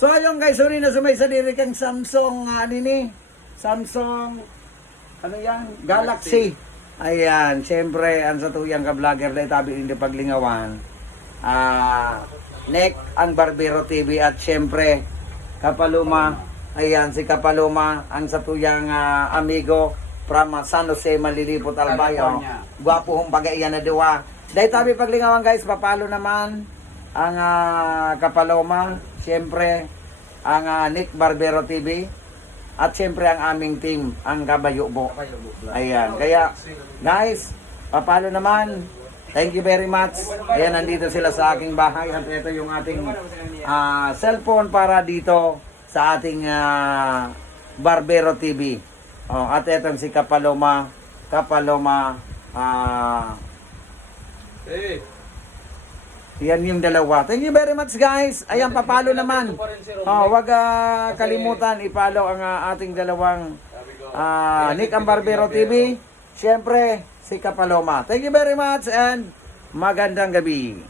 So ayun guys, sorry na sumay sa diri kang Samsung, Samsung, ano yan? Galaxy. Ayan, syempre, ang satuyang ka-vlogger na itabi hindi paglingawan. Nick, ang Barbero TV at syempre, Kapaluma. Ayan, si Kapaluma, ang satuyang amigo from San Jose, Malilipot, Albayo. Gwapo hong bagay yan na diwa. Dahil tabi paglingawan guys, papalo naman ang Kapaluma. Syempre, ang Nick Barbero TV. At syempre ang aming team, ang Kabayubo. Ayan, kaya guys, papalo naman. Thank you very much. Ayan, nandito sila sa aking bahay. At ito yung ating cellphone para dito sa ating Barbero TV. At ito si Kapaluma. Yan yung dalawa. Thank you very much guys. Ayan, papalo naman. Wag kalimutan i-follow ang ating dalawang Nick ang Barbero TV. Siyempre, si Kapaloma. Thank you very much and magandang gabi.